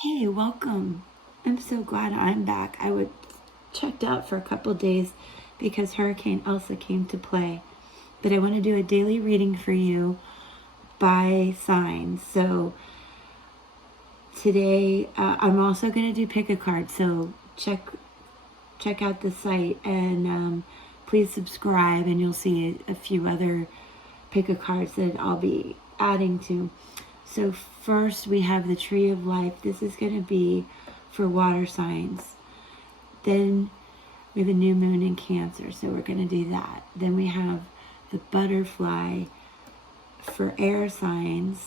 Hey, welcome. I'm so glad I'm back. I was checked out for a couple days because Hurricane Elsa came to play. But I want to do a daily reading for you by sign. So today I'm also going to do pick a card. So check out the site and please subscribe, and you'll see a few other pick a cards that I'll be adding to. So first we have the Tree of Life. This is going to be for water signs. Then we have a new moon in Cancer, so we're going to do that. Then we have the butterfly for air signs.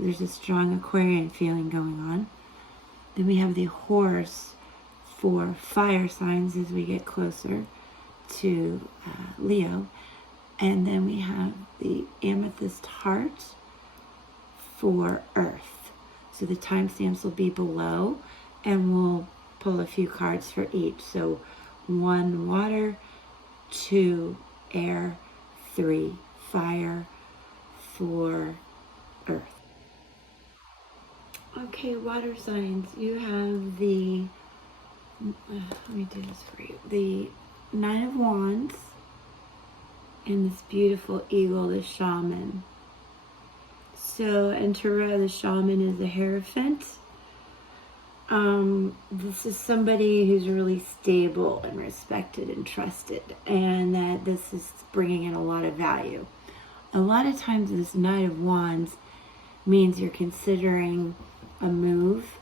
There's a strong Aquarian feeling going on. Then we have the horse for fire signs as we get closer to Leo. And then we have the amethyst heart for earth. So the timestamps will be below, and we'll pull a few cards for each. So 1 water, 2 air, 3 fire, 4 earth. Okay, water signs, you have the let me do this for you. The Nine of Wands and this beautiful eagle, the shaman. So in Tarot, the shaman is a Hierophant. This is somebody who's really stable and respected and trusted, and that this is bringing in a lot of value. A lot of times this Knight of Wands means you're considering a move,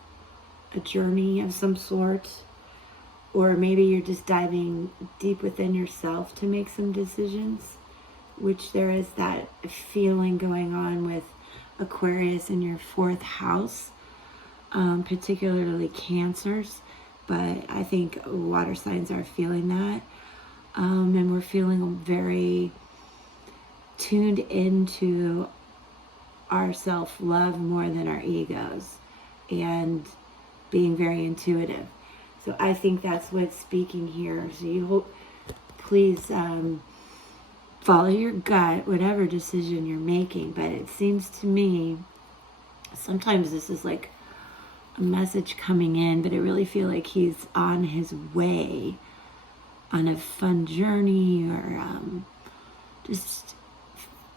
a journey of some sort, or maybe you're just diving deep within yourself to make some decisions, which there is that feeling going on with Aquarius in your 4th house, particularly Cancers, but I think water signs are feeling that, and we're feeling very tuned into our self-love more than our egos, and being very intuitive. So I think that's what's speaking here. So you please follow your gut, whatever decision you're making. But it seems to me sometimes this is like a message coming in, but I really feel like he's on his way on a fun journey, or just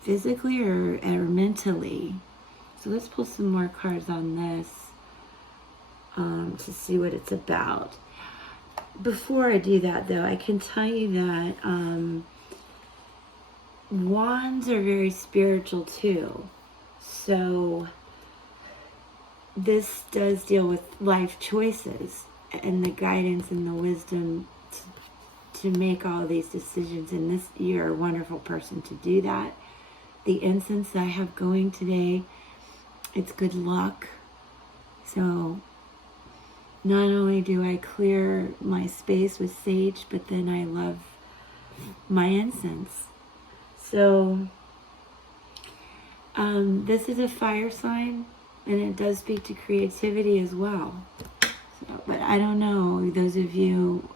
physically or mentally. So let's pull some more cards on this to see what it's about. Before I do that, though, I can tell you that wands are very spiritual too. So this does deal with life choices and the guidance and the wisdom to make all these decisions. And this, you're a wonderful person to do that. The incense that I have going today, it's good luck. So not only do I clear my space with sage, but then I love my incense. So this is a fire sign, and it does speak to creativity as well. So, but I don't know, those of you,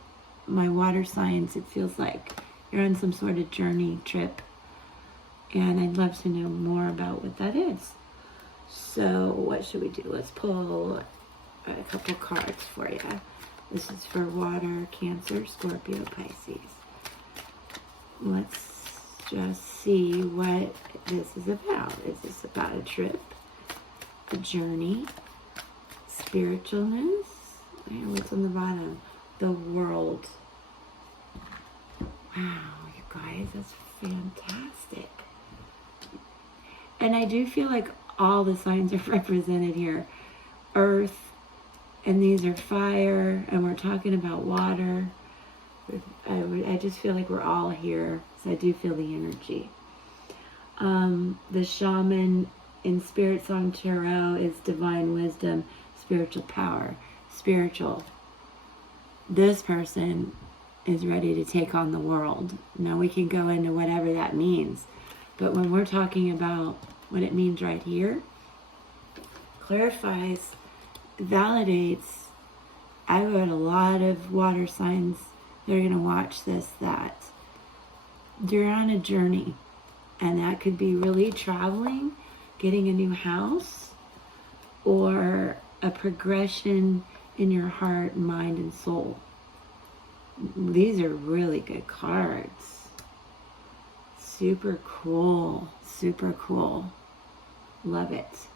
my water signs, it feels like you're on some sort of journey trip, and I'd love to know more about what that is. So what should we do? Let's pull a couple cards for you. This is for water, Cancer, Scorpio, Pisces. Let's just see what this is about. Is this about a trip, a journey, spiritualness? And what's on the bottom? The world. Wow, you guys, that's fantastic. And I do feel like all the signs are represented here. Earth, and these are fire, and we're talking about water. I just feel like we're all here, so I do feel the energy. The shaman in Spirit Song Tarot is divine wisdom, spiritual power, spiritual. This person is ready to take on the world. Now we can go into whatever that means, but when we're talking about what it means right here, clarifies, validates. I've got a lot of water signs that are going to watch this, that you're on a journey, and that could be really traveling, getting a new house, or a progression in your heart, mind, and soul. These are really good cards. Super cool. Super cool. Love it.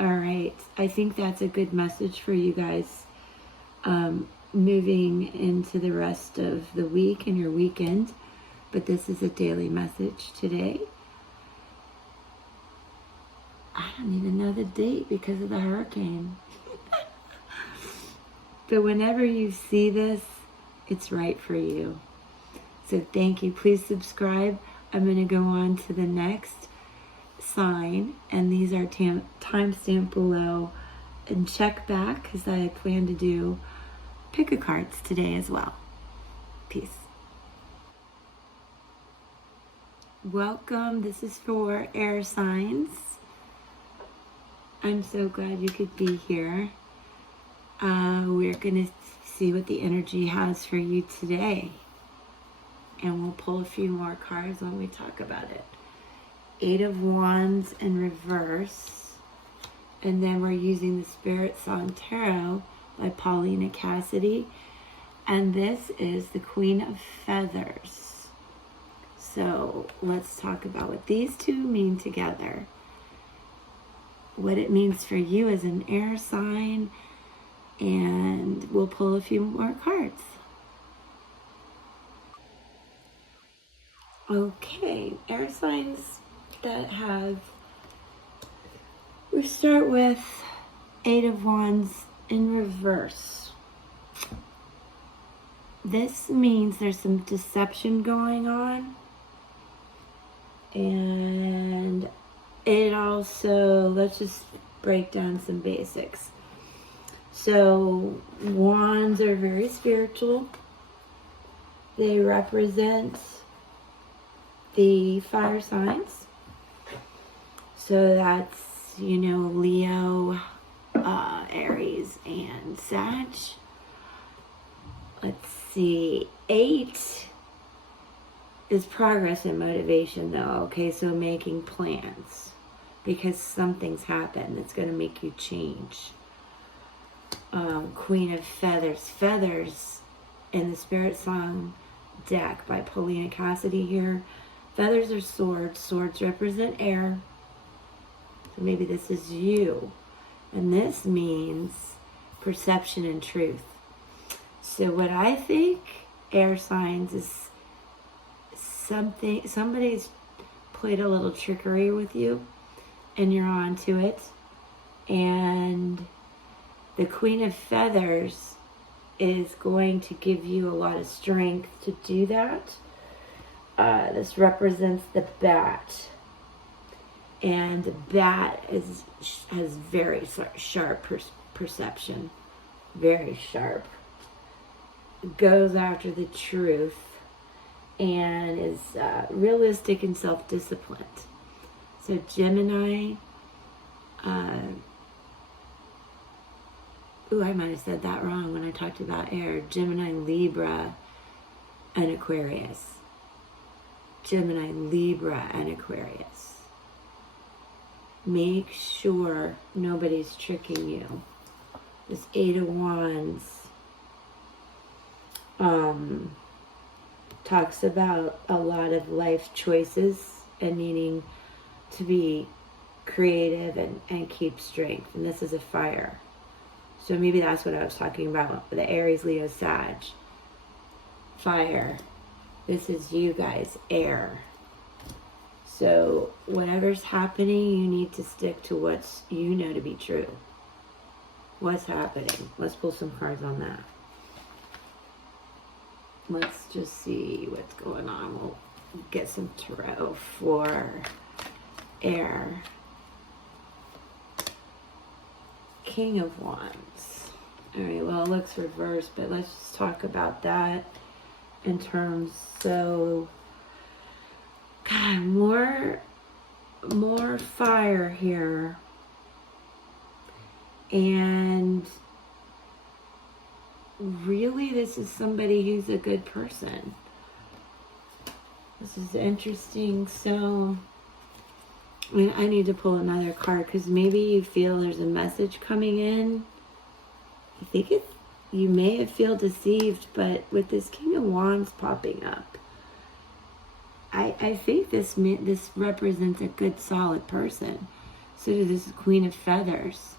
All right. I think that's a good message for you guys moving into the rest of the week and your weekend. But this is a daily message today. I don't even know the date because of the hurricane. But whenever you see this, it's right for you. So thank you. Please subscribe. I'm going to go on to the next sign, and these are timestamped below. And check back because I plan to do pick-a-cards today as well. Peace. Welcome. This is for air signs. I'm so glad you could be here. We're going to see what the energy has for you today. And we'll pull a few more cards when we talk about it. 8 of Wands in reverse. And then we're using the Spirit Song Tarot by Paulina Cassidy. And this is the Queen of Feathers. So let's talk about what these two mean together. What it means for you as an air sign. And we'll pull a few more cards. Okay, air signs that have, we start with 8 of Wands in reverse. This means there's some deception going on. And it also, let's just break down some basics. So, wands are very spiritual. They represent the fire signs. So that's, Leo, Aries, and Sag. Let's see. 8 is progress and motivation, though. Okay, so making plans. Because something's happened that's going to make you change. Queen of Feathers. Feathers in the Spirit Song deck by Paulina Cassidy here. Feathers are swords. Swords represent air. So maybe this is you. And this means perception and truth. So what I think air signs is somebody's played a little trickery with you and you're on to it. And the Queen of Feathers is going to give you a lot of strength to do that. This represents the bat. And the bat has very sharp perception. Very sharp. Goes after the truth. And is realistic and self-disciplined. So Gemini... I might have said that wrong when I talked about air. Gemini, Libra, and Aquarius. Gemini, Libra, and Aquarius. Make sure nobody's tricking you. This 8 of Wands talks about a lot of life choices and needing to be creative and keep strength. And this is a fire. So maybe that's what I was talking about. The Aries, Leo, Sag. Fire. This is you guys, air. So whatever's happening, you need to stick to what you know to be true. What's happening? Let's pull some cards on that. Let's just see what's going on. We'll get some tarot for air. King of Wands. All right, well, it looks reversed, but let's just talk about that in terms. So, God, more fire here. And really, this is somebody who's a good person. This is interesting. So, And I need to pull another card because maybe you feel there's a message coming in. I think you may feel deceived, but with this King of Wands popping up, I think this represents a good, solid person. So this is Queen of Feathers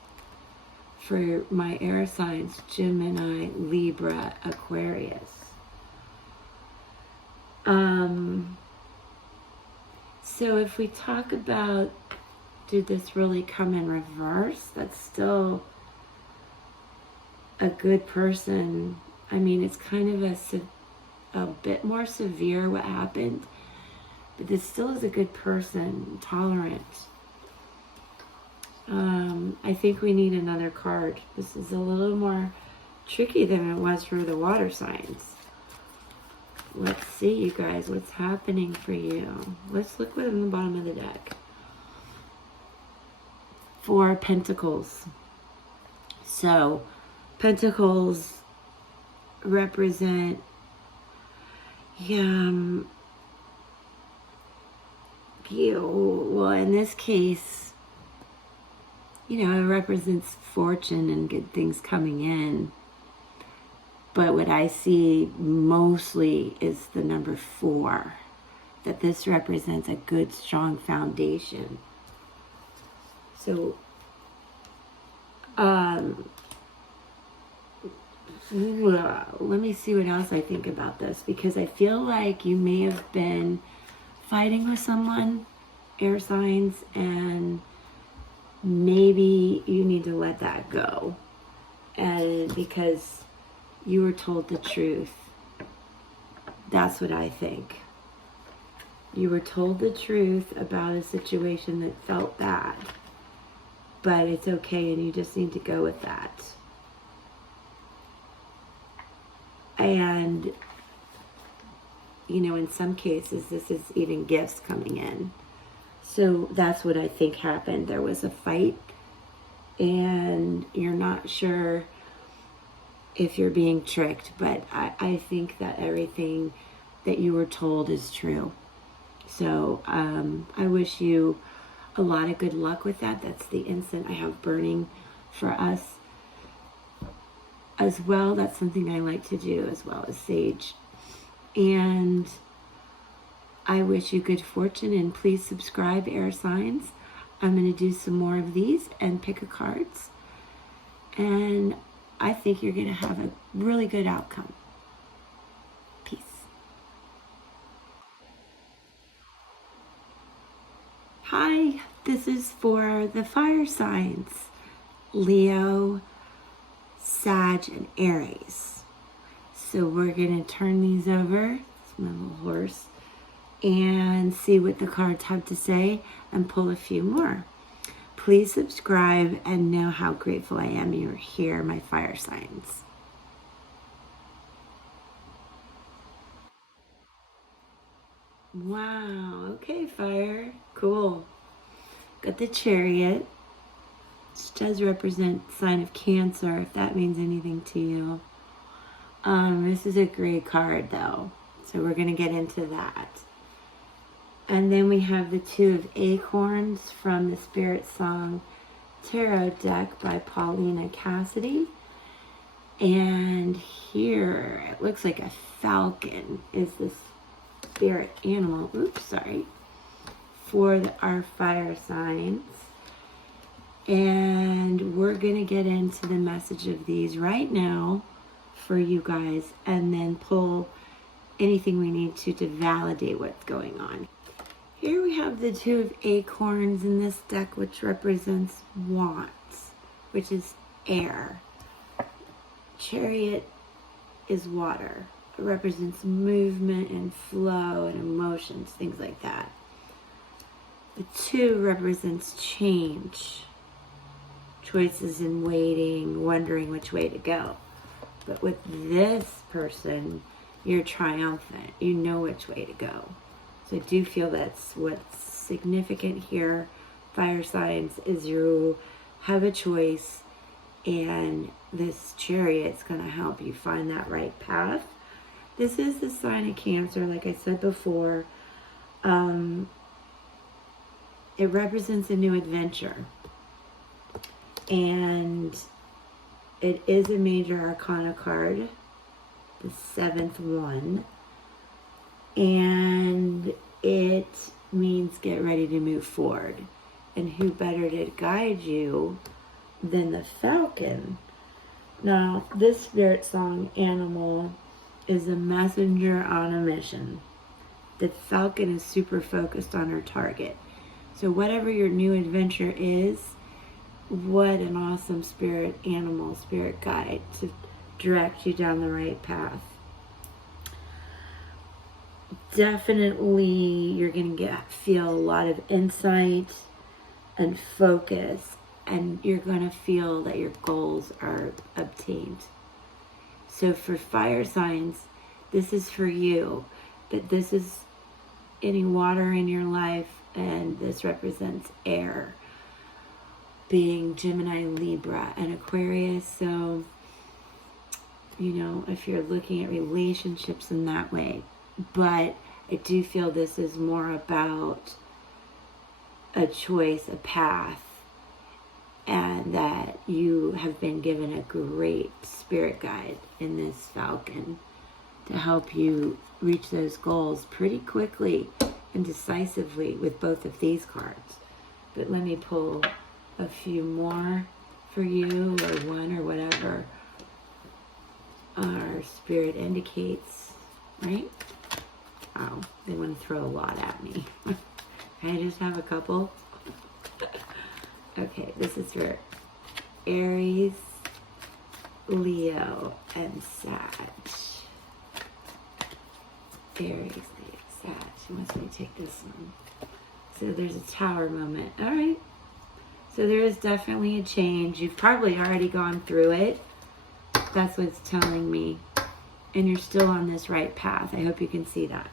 for my air signs, Gemini, Libra, Aquarius. So if we talk about, did this really come in reverse? That's still a good person. I mean, it's kind of a bit more severe what happened, but this still is a good person, tolerant. I think we need another card. This is a little more tricky than it was for the water signs. Let's see, you guys, what's happening for you. Let's look what's on the bottom of the deck. 4 Pentacles. So, Pentacles represent, well, in this case, it represents fortune and good things coming in. But what I see mostly is the number 4, that this represents a good, strong foundation. So, let me see what else I think about this, because I feel like you may have been fighting with someone, air signs, and maybe you need to let that go. And because you were told the truth. That's what I think. You were told the truth about a situation that felt bad, but it's okay and you just need to go with that. And, in some cases, this is even gifts coming in. So that's what I think happened. There was a fight and you're not sure if you're being tricked, but I think that everything that you were told is true. So I wish you a lot of good luck with that. That's the incense I have burning for us as well. That's something I like to do, as well as sage. And I wish you good fortune, and please subscribe, air signs. I'm going to do some more of these and pick a cards. And I think you're going to have a really good outcome. Peace. Hi, this is for the fire signs, Leo, Sag, and Aries. So we're going to turn these over. It's my little horse. And see what the cards have to say and pull a few more. Please subscribe and know how grateful I am you're here, my fire signs. Wow, okay, fire, cool. Got the Chariot, which does represent sign of Cancer, if that means anything to you. This is a great card though, so we're gonna get into that. And then we have the 2 of Acorns from the Spirit Song Tarot deck by Paulina Cassidy. And here, it looks like a falcon is the spirit animal. Oops, sorry. For our fire signs. And we're going to get into the message of these right now for you guys. And then pull anything we need to validate what's going on. Here we have the 2 of Acorns in this deck, which represents Wands, which is air. Chariot is water. It represents movement and flow and emotions, things like that. The 2 represents change, choices in waiting, wondering which way to go. But with this person, you're triumphant. You know which way to go. So I do feel that's what's significant here, fire signs, is you have a choice, and this Chariot's going to help you find that right path. This is the sign of Cancer, like I said before. it represents a new adventure. And it is a major arcana card, the 7th one. And it means get ready to move forward. And who better to guide you than the falcon? Now, this spirit song animal is a messenger on a mission. The falcon is super focused on her target. So whatever your new adventure is, what an awesome spirit animal, spirit guide to direct you down the right path. Definitely you're going to feel a lot of insight and focus, and you're going to feel that your goals are obtained. So for fire signs, this is for you, but this is any water in your life, and this represents air, being Gemini, Libra, and Aquarius. So, you know, if you're looking at relationships in that way, but I do feel this is more about a choice, a path, and that you have been given a great spirit guide in this falcon to help you reach those goals pretty quickly and decisively with both of these cards. But let me pull a few more for you, or one, or whatever our spirit indicates, right? Oh, they want to throw a lot at me. Can I just have a couple? Okay, this is for Aries, Leo, and Sag. Aries, Leo, Sag. She wants me to take this one. So there's a tower moment. All right. So there is definitely a change. You've probably already gone through it. That's what it's telling me. And you're still on this right path. I hope you can see that.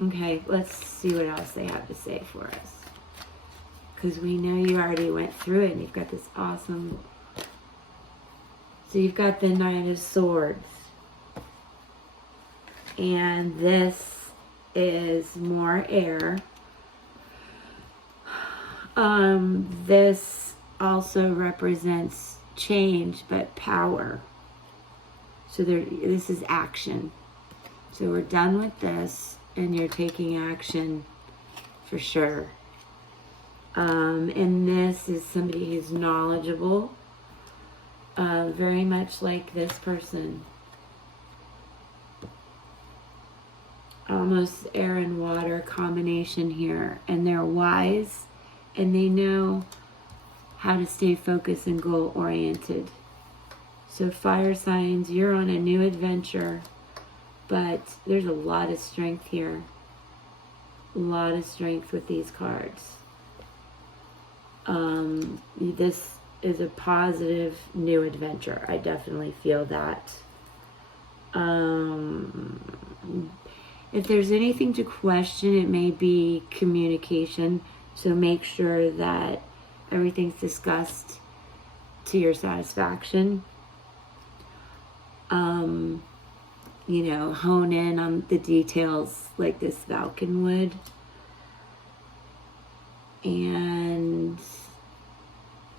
Okay, let's see what else they have to say for us. Because we know you already went through it, and you've got this awesome... So you've got the Knight of Swords. And this is more air. This also represents change, but power. So this is action. So we're done with this, and you're taking action for sure. And this is somebody who's knowledgeable, very much like this person. Almost air and water combination here. And they're wise, and they know how to stay focused and goal-oriented. So fire signs, you're on a new adventure, but there's a lot of strength here. A lot of strength with these cards. This is a positive new adventure. I definitely feel that. If there's anything to question, it may be communication. So make sure that everything's discussed to your satisfaction. You know, hone in on the details like this falcon would. And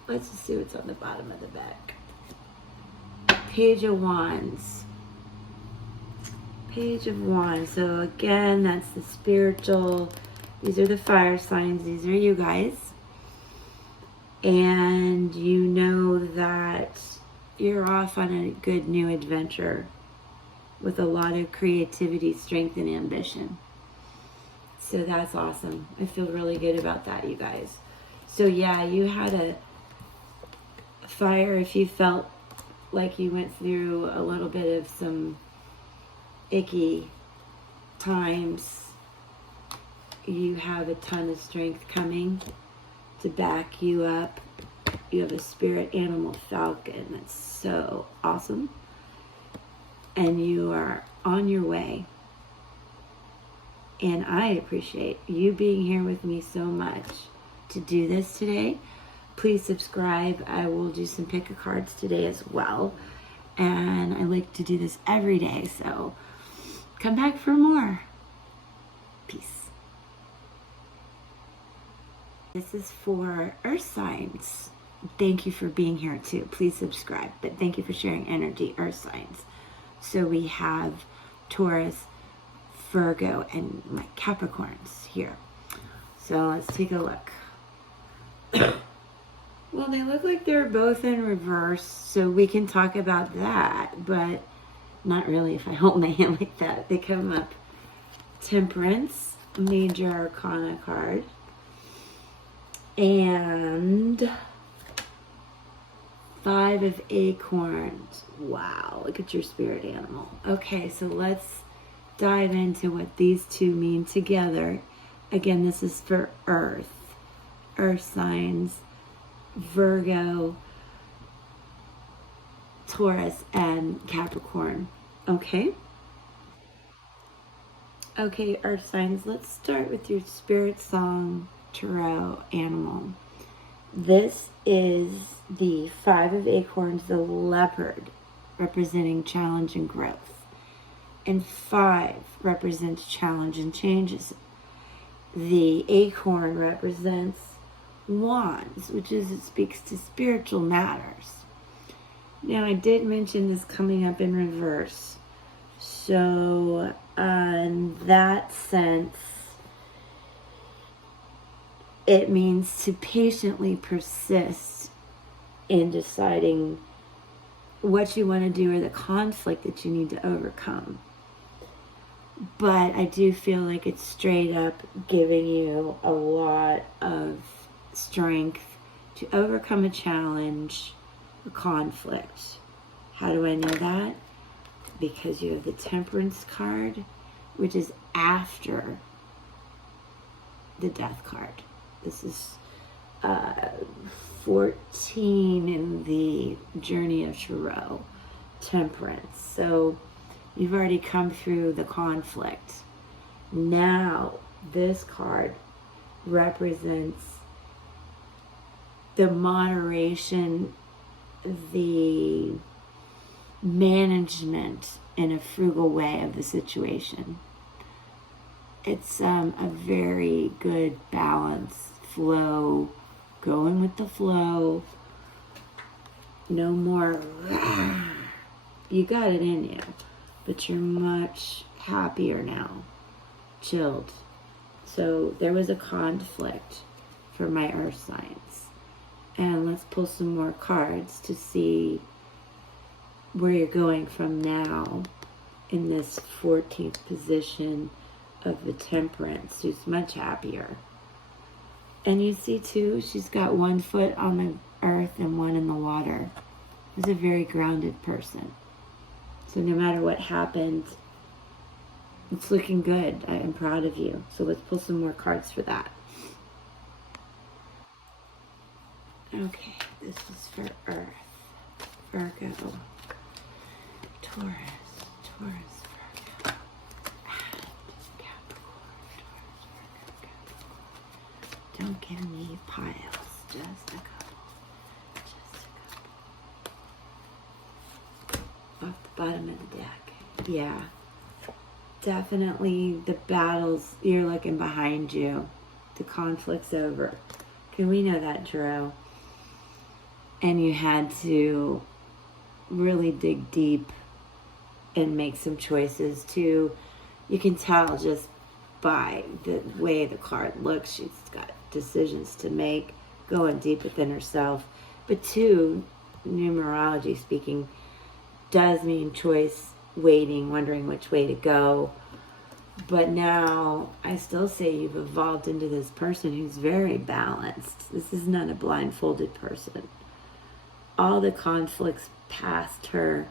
let's just see what's on the bottom of the deck. Page of Wands. Page of Wands. So again, that's the spiritual. These are the fire signs. These are you guys. And you know that you're off on a good new adventure with a lot of creativity, strength, and ambition. So that's awesome. I feel really good about that, you guys. So yeah, you had a fire if you felt like you went through a little bit of some icky times. You have a ton of strength coming to back you up. You have a spirit animal falcon. That's so awesome. And you are on your way. And I appreciate you being here with me so much to do this today. Please subscribe. I will do some pick a cards today as well. And I like to do this every day. So come back for more. Peace. this is for Earth signs. Thank you for being here too. Please subscribe, but thank you for sharing energy, Earth signs. So we have Taurus, Virgo, and my Capricorns here. So let's take a look. Well, they look like they're both in reverse, so we can talk about that, but not really if I hold my hand like that. They come up Temperance, Major Arcana card, and Five of Acorns. Wow, look at your spirit animal. Okay, so let's dive into what these two mean together. Again, this is for Earth signs, Virgo, Taurus, and Capricorn. Okay? Okay, Earth signs, let's start with your Spirit Song Tarot animal. This is the Five of Acorns, the leopard, representing challenge and growth. And 5 represents challenge and changes. The acorn represents wands, which is, it speaks to spiritual matters. Now, I did mention this coming up in reverse. So, in that sense, it means to patiently persist in deciding what you want to do or the conflict that you need to overcome. But I do feel like it's straight up giving you a lot of strength to overcome a challenge, a conflict. How do I know that? Because you have the Temperance card, which is after the Death card. This is 14 in the Journey of Tarot, Temperance. So you've already come through the conflict. Now, this card represents the moderation, the management in a frugal way of the situation. It's a very good balance, flow, going with the flow. No more, you got it in you, but you're much happier now, chilled. So there was a conflict for my Earth signs. And let's pull some more cards to see where you're going from now in this 14th position of the Temperance, who's much happier. And you see too, she's got one foot on the earth and one in the water. She's a very grounded person. So no matter what happened, it's looking good. I am proud of you. So let's pull some more cards for that. Okay, this is for Earth, Virgo, Taurus, Virgo, and Capricorn, Taurus, Virgo, Capricorn. Don't give me piles, just a couple. Off the bottom of the deck. Yeah, definitely the battles, you're looking behind you. The conflict's over. Okay, we know that, Tarot. And you had to really dig deep and make some choices too. You can tell just by the way the card looks, she's got decisions to make, going deep within herself. But two, numerology speaking, does mean choice, waiting, wondering which way to go. But now I still say you've evolved into this person who's very balanced. This is not a blindfolded person. All the conflicts past her,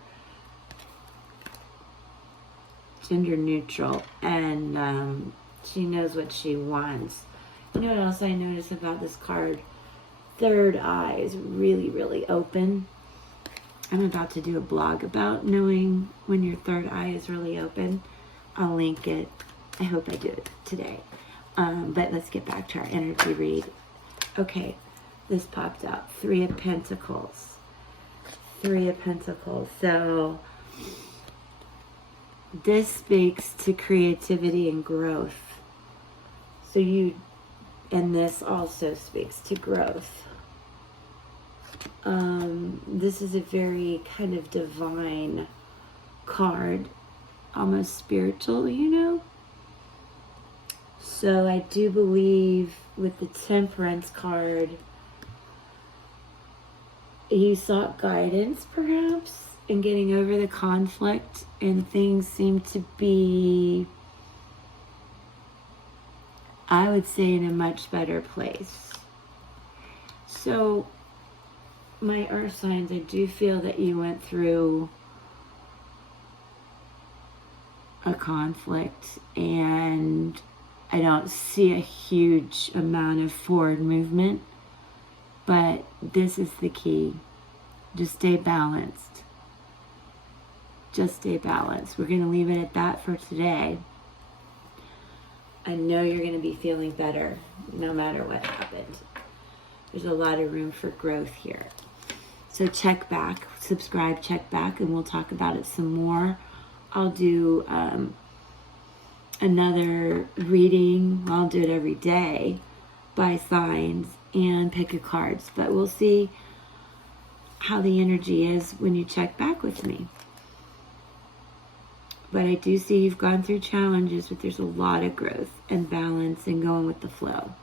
gender neutral, and she knows what she wants. You know what else I notice about this card? Third eye is really, really open. I'm about to do a blog about knowing when your third eye is really open. I'll link it. I hope I do it today. But let's get back to our energy read. Okay, this popped up. 3 of Pentacles. 3 of Pentacles. So this speaks to creativity and growth. So you And this also speaks to growth. This is a very kind of divine card, almost spiritual, you know? So I do believe with the Temperance card, you sought guidance perhaps in getting over the conflict, and things seem to be, I would say, in a much better place. So my earth signs, I do feel that you went through a conflict, and I don't see a huge amount of forward movement, but this is the key. Just stay balanced. Just stay balanced. We're going to leave it at that for today. I know you're going to be feeling better no matter what happened. There's a lot of room for growth here. So check back, subscribe, check back, and we'll talk about it some more. I'll do another reading. I'll do it every day by signs and pick a cards. But we'll see how the energy is when you check back with me. But I do see you've gone through challenges, but there's a lot of growth and balance and going with the flow.